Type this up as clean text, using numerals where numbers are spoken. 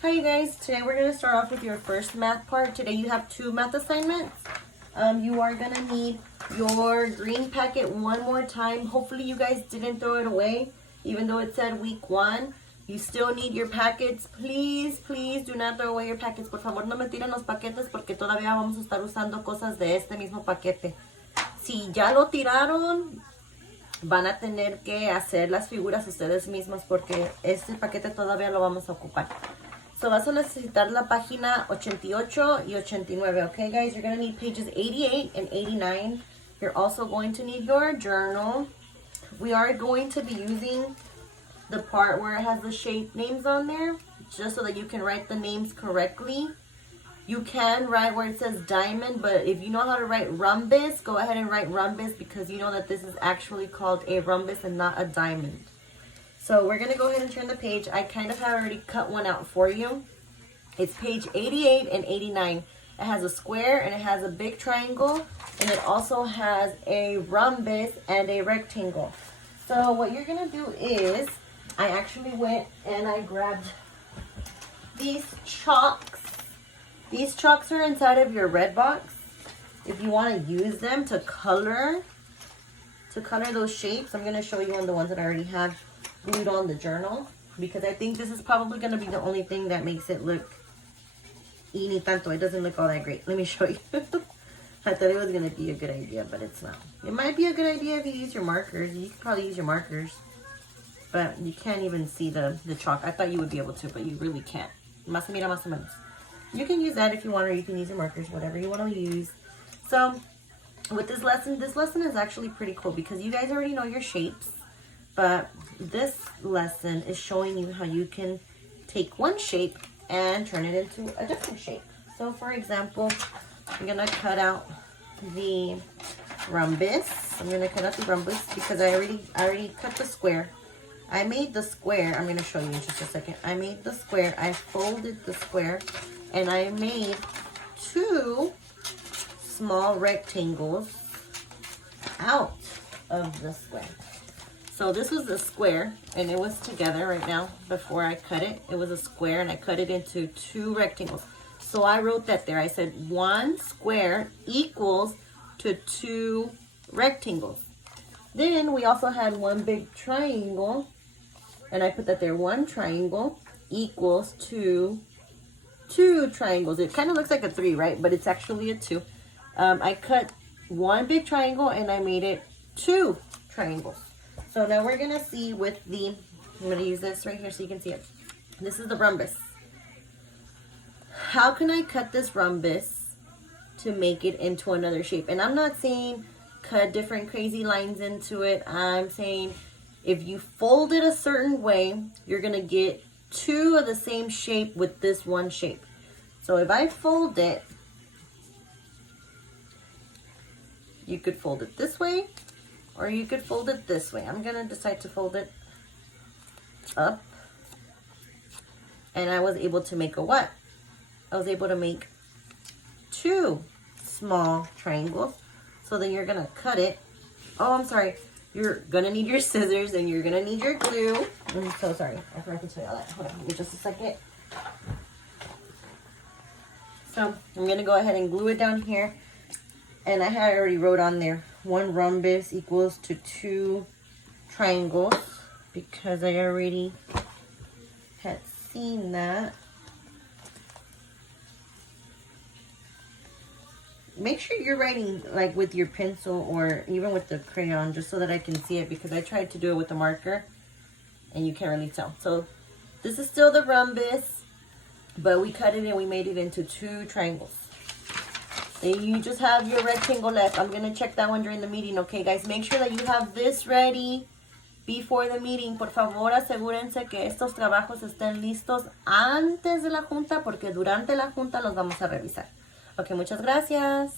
Hi you guys, today we're going to start off with your first math part. Today you have 2 math assignments. You are going to need your green packet one more time. Hopefully you guys didn't throw it away, even though it said week 1. You still need your packets. Please do not throw away your packets. Por favor, no me tiren los paquetes porque todavía vamos a estar usando cosas de este mismo paquete. Si ya lo tiraron, van a tener que hacer las figuras ustedes mismas porque este paquete todavía lo vamos a ocupar. So vas a necesitar la página 88 y 89, okay guys? You're going to need pages 88 and 89. You're also going to need your journal. We are going to be using the part where it has the shape names on there, just so that you can write the names correctly. You can write where it says diamond, but if you know how to write rhombus, go ahead and write rhombus because you know that this is actually called a rhombus and not a diamond. So we're going to go ahead and turn the page. I kind of have already cut one out for you. It's page 88 and 89. It has a square and it has a big triangle. And it also has a rhombus and a rectangle. So what you're going to do is, I actually went and I grabbed these chalks. These chalks are inside of your red box. If you want to use them to color those shapes, I'm going to show you on the ones that I already have glued on the journal, because I think this is probably going to be the only thing that makes it look ni tanto. It doesn't look all that great. Let me show you. I thought it was going to be a good idea, but it's not. It might be a good idea if you use your markers. You could probably use your markers, but you can't even see the chalk. I thought you would be able to, but you really can't. Más mira más o menos. You can use that if you want, or you can use your markers, whatever you want to use. So with this lesson is actually pretty cool because you guys already know your shapes. But this lesson is showing you how you can take one shape and turn it into a different shape. So for example, I'm going to cut out the rhombus. I'm going to cut out the rhombus because I already cut the square. I made the square. I'm going to show you in just a second. I made the square. I folded the square and I made 2 small rectangles out of the square. So this was the square, and it was together right now. Before I cut it, it was a square, and I cut it into 2 rectangles. So I wrote that there. I said 1 square equals to 2 rectangles. Then we also had 1 big triangle, and I put that there. 1 triangle equals to 2 triangles. It kind of looks like a 3, right? But it's actually a 2. I cut 1 big triangle, and I made it 2 triangles. So now we're going to see with the, I'm going to use this right here so you can see it. This is the rhombus. How can I cut this rhombus to make it into another shape? And I'm not saying cut different crazy lines into it. I'm saying if you fold it a certain way, you're going to get 2 of the same shape with this one shape. So if I fold it, you could fold it this way, or you could fold it this way. I'm going to decide to fold it up. And I was able to make a what? I was able to make 2 small triangles. So then you're going to cut it. Oh, I'm sorry. You're going to need your scissors and you're going to need your glue. I'm so sorry. I forgot to tell you all that. Hold on. Give me just a second. So I'm going to go ahead and glue it down here. And I had already wrote on there 1 rhombus equals to 2 triangles because I already had seen that. Make sure you're writing like with your pencil or even with the crayon just so that I can see it, because I tried to do it with a marker and you can't really tell. So this is still the rhombus, but we cut it and we made it into 2 triangles. Then you just have your rectangle left. I'm going to check that one during the meeting, okay, guys? Make sure that you have this ready before the meeting. Por favor, asegúrense que estos trabajos estén listos antes de la junta, porque durante la junta los vamos a revisar. Ok, muchas gracias.